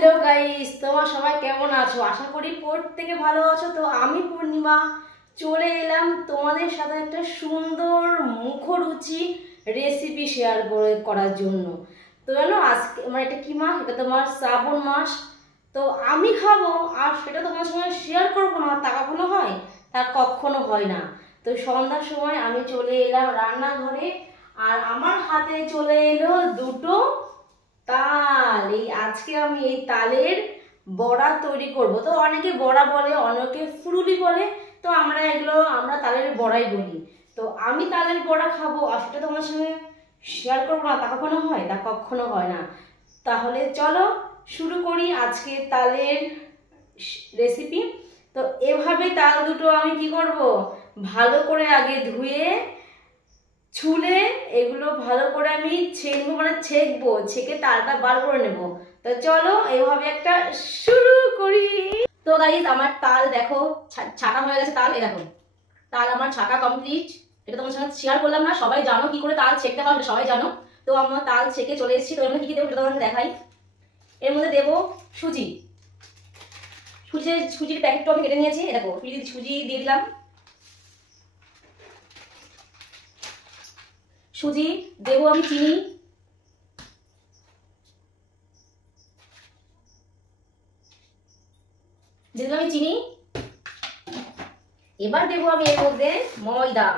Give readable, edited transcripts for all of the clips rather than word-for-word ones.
Hello guys, তোমরা সবাই কেমন আছো? আশা করি প্রত্যেকে ভালো আছো। তো আমি পূর্ণিমা চলে এলাম তোমাদের সাথে একটা সুন্দর মুখরুচি রেসিপি শেয়ার করার জন্য। তো জানো আজকে এটা কি মাস? এটা তোমার শ্রাবণ মাস। তো আমি খাবো আর সেটা তোমার সঙ্গে শেয়ার করবো না, তা কখনো হয়? তা কখনো হয় না। তো সন্ধ্যার সময় আমি চলে এলাম রান্নাঘরে, আর আমার হাতে চলে এলো দুটো তাল। আজকে আমি এই তালের বড়া তৈরি করব। তো অনেকে বড়া বলে, অনেকে ফুলুরি বলে, তো আমরা তালের বড়াই বলি। তো আমি তালের বড়া খাবো আর সেটা তোমার সঙ্গে শেয়ার করবো না, তা কখনো হয়? তা কখনো হয় না। তাহলে চলো শুরু করি আজকে তালের রেসিপি। তো এভাবে তাল দুটো আমি কি করব, ভালো করে আগে ধুয়ে ছুলে এগুলো ভালো করে আমি ছেঁকবো, ছেঁকে তালটা বার করে নেব। তো চলো এইভাবে একটা শুরু করি। তো গাইস আমার তাল দেখো ছাকা হয়ে গেছে। তাল দেখো, তাল আমার ছাকা কমপ্লিট। এটা তোমার সঙ্গে শেয়ার করলাম না, সবাই জানো কি করে তাল ছেঁকতে হয়, সবাই জানো। তো আমরা তাল ছেঁকে চলে এসেছি। তো এর মধ্যে কি দেবো সেটা তোমাকে দেখাই। এর মধ্যে দেবো সুজি। সুজির প্যাকেটটা আমি কেটে নিয়েছি। দেখো সুজি দিয়ে দিলাম। সুজি দেবো আমি চিনি, দিয়ে দিলাম আমি চিনি। এবার দেবো আমি এর মধ্যে ময়দা।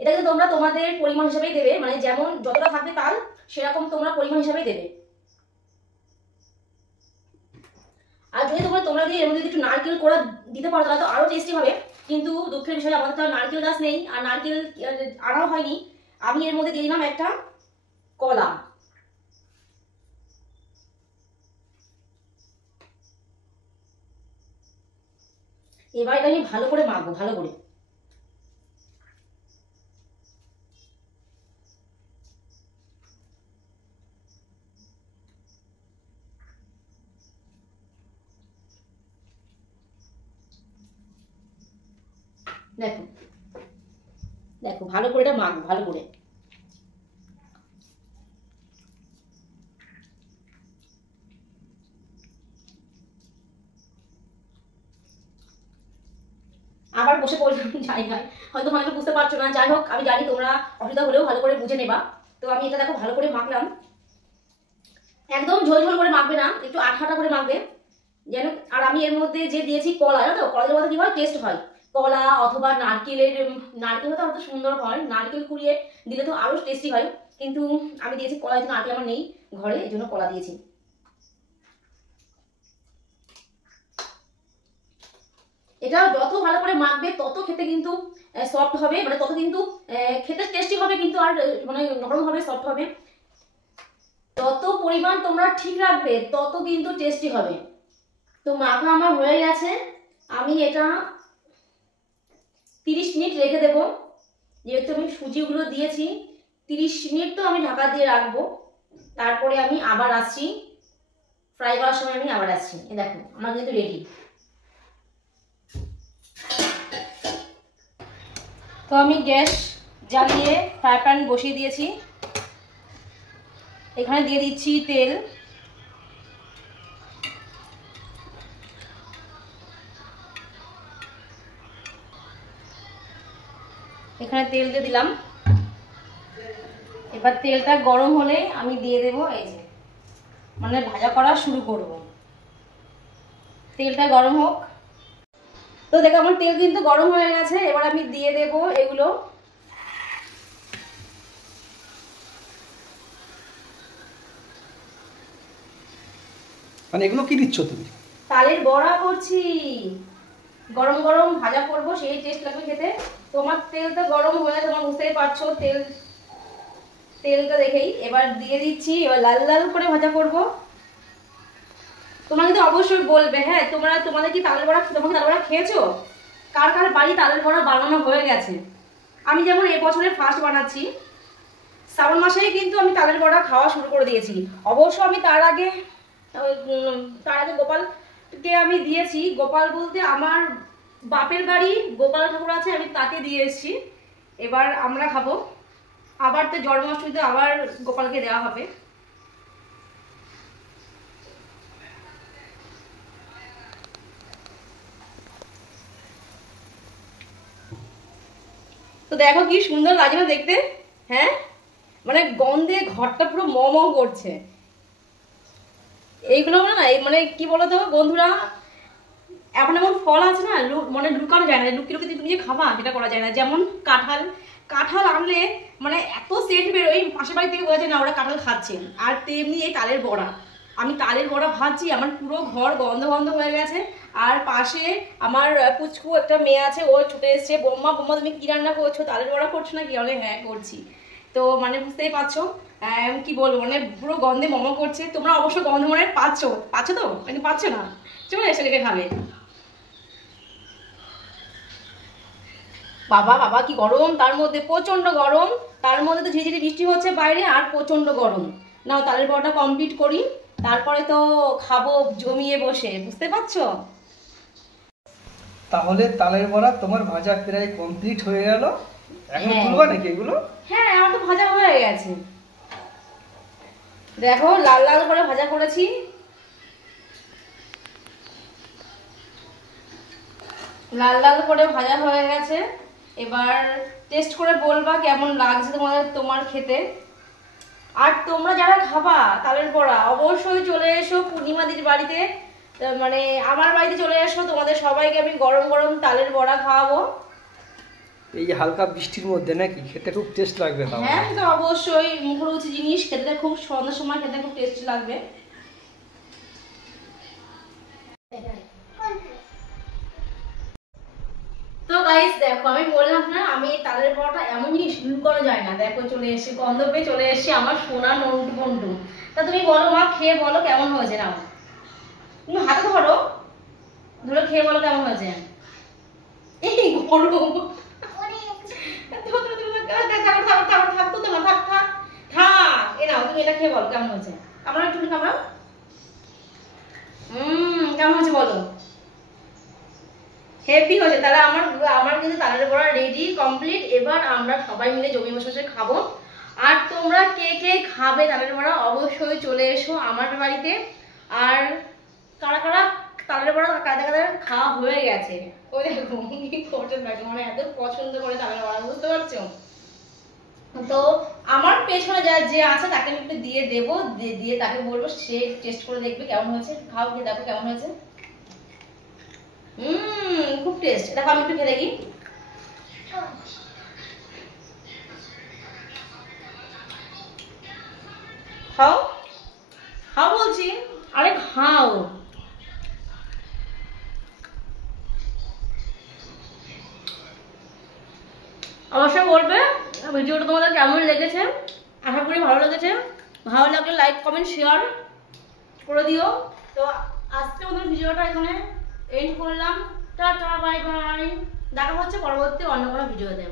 এটা কিন্তু তোমরা তোমাদের পরিমাণ হিসাবেই দেবে, যেমন যতটা থাকবে তাল সেরকম তোমরা পরিমাণ হিসাবেই দেবে। আর যদি তোমরা দিয়ে এর মধ্যে একটু নারকেল কোড়া দিতে পারো তাহলে তো আরো টেস্টি হবে। কিন্তু দুঃখের বিষয় আমাদের তো নারকেল গাছ নেই আর নারকেল আনাও হয়নি। আমি এর মধ্যে দিয়ে দিলাম একটা কলা। এবার এটা আমি ভালো করে মাখবো, ভালো করে। দেখো দেখো ভালো করে এটা মাখবো, ভালো করে। আবার বসে পড়লাম জায়গায়, হয়তো হয়তো বুঝতে পারছো না। যাই হোক, আমি জানি তোমরা অসুবিধা হলেও ভালো করে বুঝে নেবা। তো আমি এটা দেখো ভালো করে মাখলাম। একদম ঝোল ঝোল করে মাখবে না, একটু আঠা করে মাখবে যেন। আর আমি এর মধ্যে যে দিয়েছি কলা, জানো তো কলার মধ্যে কি হয়, টেস্ট হয়। কলা অথবা নারকেল হতে আরো সুন্দর হয়। নারকেল কুড়িয়ে দিলে তো আরো টেস্টি হয়, কিন্তু আমি দিয়েছি কলা। নারকেল আমার নেই ঘরে, এই জন্য কলা দিয়েছি। এটা যত ভালো করে মাখবে তত খেতে কিন্তু সফট হবে, তত কিন্তু খেতে টেস্টি হবে, কিন্তু আর নরম হবে, সফট হবে। তত পরিমাণ তোমরা ঠিক রাখবে তত কিন্তু টেস্টি হবে। তো মাখা আমার হয়ে গেছে। আমি এটা 30 মিনিট রেখে দেবো। যেহেতু আমি সুজিগুলো দিয়েছি, 30 মিনিট তো আমি ঢাকা দিয়ে রাখবো। তারপরে আমি আবার আসছি, ফ্রাই করার সময় আমি আবার আসছি। দেখো আমার কিন্তু রেডি। তো আমি গ্যাস জ্বালিয়ে ফ্রাই প্যান বসিয়ে দিয়েছি। এখানে দিয়ে দিচ্ছি তেল। এখানে তেল দিয়ে দিলাম। এবার তেলটা গরম হলে আমি দিয়ে দেবো এই যে ভাজা করা শুরু করব। তেলটা গরম হোক। তো দেখো আমার তেল কিন্তু গরম হয়ে গেছে। এবার আমি দিয়ে দেব এগুলো। এগুলো কি দিচ্ছ তুমি? তালের বড়া করছি, গরম গরম ভাজা করবো, সেই টেস্ট লাগবে খেতে। তোমার তেল তো গরম হয়ে, তোমার বুঝতেই পারছো তেলটা দেখেই। এবার দিয়ে দিচ্ছি, এবার লাল লাল করে ভাজা করব। তোমরা কিন্তু অবশ্যই বলবে, হ্যাঁ তোমাদের কি তালের বড়া, তোমরা কি তালের বড়া খেয়েছো? কার কার বাড়ি তালের বড়া বানানো হয়ে গেছে? আমি যেমন এবছরে ফার্স্ট বানাচ্ছি। শ্রাবণ মাসেই কিন্তু আমি তালের বড়া খাওয়া শুরু করে দিয়েছি। অবশ্য আমি তার আগে গোপালকে আমি দিয়েছি। গোপাল বলতে আমার বাপের বাড়ি গোপাল ঠাকুর আছে, আমি তাকে দিয়ে এসেছি। এবার আমরা খাবো। আবার তো জন্মাষ্টমীতে আবার গোপালকে দেওয়া হবে। তো দেখো কি সুন্দর লাগে না দেখতে, হ্যাঁ মানে গন্ধে ঘরটা পুরো ম করছে। এইগুলো না মানে কি বলতো বন্ধুরা, এখন এমন ফল আছে না মানে লুকানো যায় না, লুকিয়ে লুকিয়ে তুমি যে খাবা সেটা করা যায় না। যেমন কাঁঠাল, কাঁঠাল আনলে মানে এত সেন্ট বেরোয়, পাশের বাড়ি থেকে বোঝা যায় না ওরা কাঁঠাল খাচ্ছে। আর তেমনি এই তালের বড়া, আমি তালের বড়া ভাজছি, আমার পুরো ঘর গন্ধ গন্ধ হয়ে গেছে। আর পাশে আমার পুচকু একটা মেয়ে আছে, ও ছুটে এসছে, বোম্মা বোম্মা তুমি কি রান্না করছো, তালের বড়া করছো নাকি? বলে হ্যাঁ করছি। তো মানে বুঝতেই পারছো কি বলবো, মানে পুরো গন্ধে মমো করছে। তোমরা অবশ্য গন্ধ মনে পাচ্ছ তো, মানে পাচ্ছ না, চলে এসে লেগে খাবে। বাবা বাবা কি গরম, তার মধ্যে প্রচন্ড গরম, তার মধ্যে তো ঝিরিঝিরি বৃষ্টি হচ্ছে বাইরে, আর প্রচন্ড গরম। নাও তালের বড়াটা কমপ্লিট করি, তারপরে তো খাবো জমিয়ে বসে, বুঝতে পারছো? তাহলে তালের বড়া তোমার ভাজা প্রায় কমপ্লিট হয়ে গেল, এখন তুলবা নাকি এগুলো? হ্যাঁ আমার তো ভাজা হয়ে গেছে, দেখো লাল লাল করে ভাজা করেছি। লাল লাল করে ভাজা হয়ে গেছে, এবার টেস্ট করে বলবা কেমন লাগছে তোমার খেতে। আর তোমরা যারা খাবা তালের বড়া অবশ্যই চলে এসো পূর্ণিমাদির বাড়িতে, মানে আমার বাড়িতে চলে এসো, তোমাদের সবাইকে আমি গরম গরম তালের বড়া খাওয়াবো। এই হালকা বৃষ্টির মধ্যে নাকি খেতে খুব টেস্ট লাগবে। হ্যাঁ তো অবশ্যই মুখরোচি জিনিস, খেতে খুব সন্ধ্যার সময় খেতে খুব টেস্ট লাগবে। তো গাইস দেখো আমি বললাম না, আমি তালের বড়াটা এমন জিনিস লুকানো যায় না। দেখো চলে এসে গন্ধ পেয়ে চলে এসে আমার সোনা নন্টু বন্টু। তা তুমি বলো মা, খেয়ে বলো কেমন হয়েছে। না তুমি হাতে ধরো, ধরে খেয়ে বলো কেমন হয়েছে। এই গরম তুমি এটা খেয়ে বলো কেমন হয়েছে। কামড়া একটু কামড়াও, কেমন হয়েছে বলো। হেভি হয়েছে। তাহলে আমার কিন্তু তালের বড়া রেডি কমপ্লিট। এবার আমরা সবাই মিলে জমি বসে খাবো। আর তোমরা কে কে খাবে তালের বড়া অবশ্যই চলে এসো আমার বাড়িতে। আর কারা কারা তালের বড়া কাদের কাদের খাওয়া হয়ে গেছে, ওই দেখো কি করছে দেখো, মানে এত পছন্দ করে তালের বড়া, বুঝতে পারছো? তো আমার পেছনে যে আছে তাকে আমি একটু দিয়ে দেবো, দিয়ে তাকে বলবো সে টেস্ট করে দেখবে কেমন হয়েছে। খাও, খেয়ে দেখো কেমন হয়েছে। খুব টেস্ট। দেখো আমি একটু খেয়ে দেখি। খাও খাও বলছি, আরে খাও। অবশ্যই বলবে ভিডিওটা তোমাদের কেমন লেগেছে। আশা করি ভালো লেগেছে। ভালো লাগলে লাইক কমেন্ট শেয়ার করে দিও। তো আজকে আমাদের ভিডিওটা এখানে এন্ড করলাম। টাটা বাই বাই, দেখা হচ্ছে পরবর্তী অন্য কোনো ভিডিওতে।